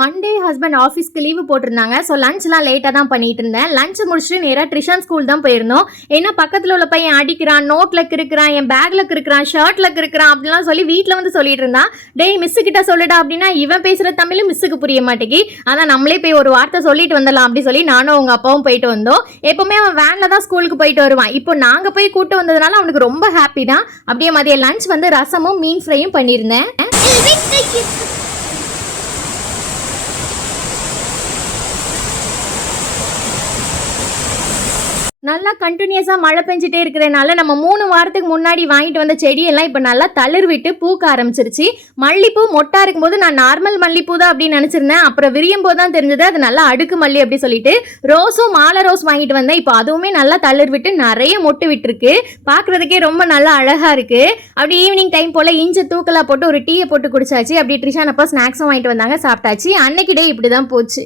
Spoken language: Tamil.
மண்டே ஹஸ்பண்ட் ஆஃபீஸ்க்கு லீவு போட்டிருந்தாங்க. ஸோ லஞ்ச்லாம் லேட்டாக தான் பண்ணிட்டு இருந்தேன். லஞ்ச் முடிச்சுட்டு நேராக ட்ரிஷான் ஸ்கூல் தான் போயிருந்தோம். ஏன்னா பக்கத்தில் உள்ள பையன் அடிக்கிறான் நோட்டில் இருக்கிறான் என் பேக்கில் இருக்கிறான் ஷர்ட்டில் இருக்கிறான் அப்படிலாம் சொல்லி வீட்டில் வந்து சொல்லிட்டு இருந்தான் டேய் மிஸ்ஸு கிட்ட சொல்லுடா அப்படின்னா இவன் பேசுகிற தமிழும் மிஸ்ஸுக்கு புரிய மாட்டேங்கி. அதான் நம்மளே போய் ஒரு வார்த்தை சொல்லிட்டு வந்துடலாம் அப்படி சொல்லி நானும் அவங்க அப்பாவும் போயிட்டு வந்தோம். எப்போவுமே அவன் வேனில் தான் ஸ்கூலுக்கு போயிட்டு வருவான். இப்போ நாங்கள் போய் கூப்பிட்டு வந்ததுனால அவனுக்கு ரொம்ப ஹாப்பி தான். அப்படியே மதிய லஞ்ச் வந்து ரசமும் மீன் ஃப்ரையும் பண்ணியிருந்தேன். நல்லா கண்டினியூஸாக மழை பெஞ்சிட்டே இருக்கிறனால நம்ம மூணு வாரத்துக்கு முன்னாடி வாங்கிட்டு வந்த செடியெல்லாம் இப்போ நல்லா தளிர் விட்டு பூக்க ஆரம்பிச்சிருச்சு. மல்லிப்பூ மொட்டா இருக்கும்போது நான் நார்மல் மல்லிப்பூ தான் அப்படின்னு நினச்சிருந்தேன். அப்புறம் விரியும் போது தான் தெரிஞ்சது அது நல்லா அடுக்கு மல்லி அப்படி சொல்லிட்டு ரோஸும் மாலை ரோஸ் வாங்கிட்டு வந்தேன். இப்போ அதுவுமே நல்லா தளிர் விட்டு நிறைய மொட்டு விட்டுருக்கு. பார்க்குறதுக்கே ரொம்ப நல்லா அழகாக இருக்குது அப்படி ஈவினிங் டைம் போல் இஞ்சி தூக்கலாக போட்டு ஒரு டீயை போட்டு குடிச்சாச்சு. அப்படி ட்ரிஷான் அப்பா ஸ்நாக்ஸும் வாங்கிட்டு வந்தாங்க சாப்பிட்டாச்சு. அன்னைக்கு டே இப்படி தான் போச்சு.